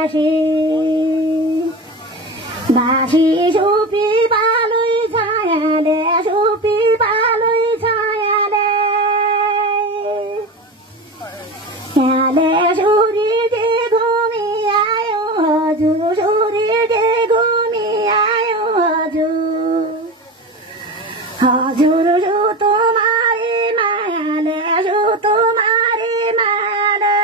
बासी बासी सुपी पालुई छायाले सुपी पालुई छायाले यहाँले सुरीले घुमी आयो हजुर सुरीले घुमी आयो हजुर हजुर सु तुम्हारी मायाले सु तुम्हारी मायाले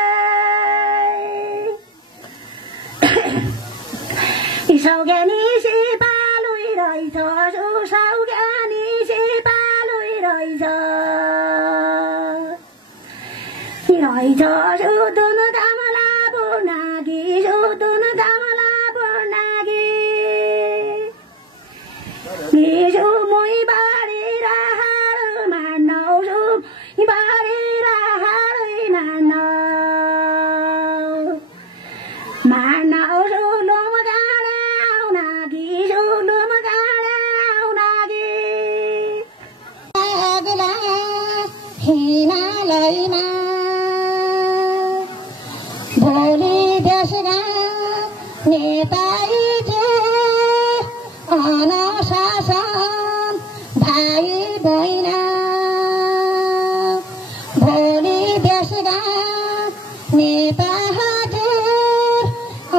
सौज्ञानी सिपालुई रहेछ सु सौज्ञानी सिपालुई रहेछ रहेछ सुदुन कमला पूर्णागी सुदुन कमला पूर्णागी सु मुई बारी राहार मानौ सु बारी राहार मानौ मानौ सु लुम गाडे आउनागी सु लुम गाडे आउनागी अगला हिमालयमा भोलि देशका नेताजी अनुशासन भाइ बहिनी भोलि देशका नेता हजुर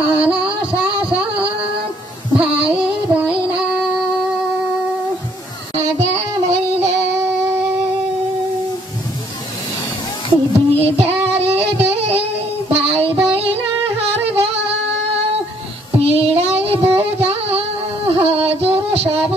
अनुशासन भाइ बहिनी मैले विद्यार्थी भाइ बहिनीहरूको पीडाइ बुझ हजुर सब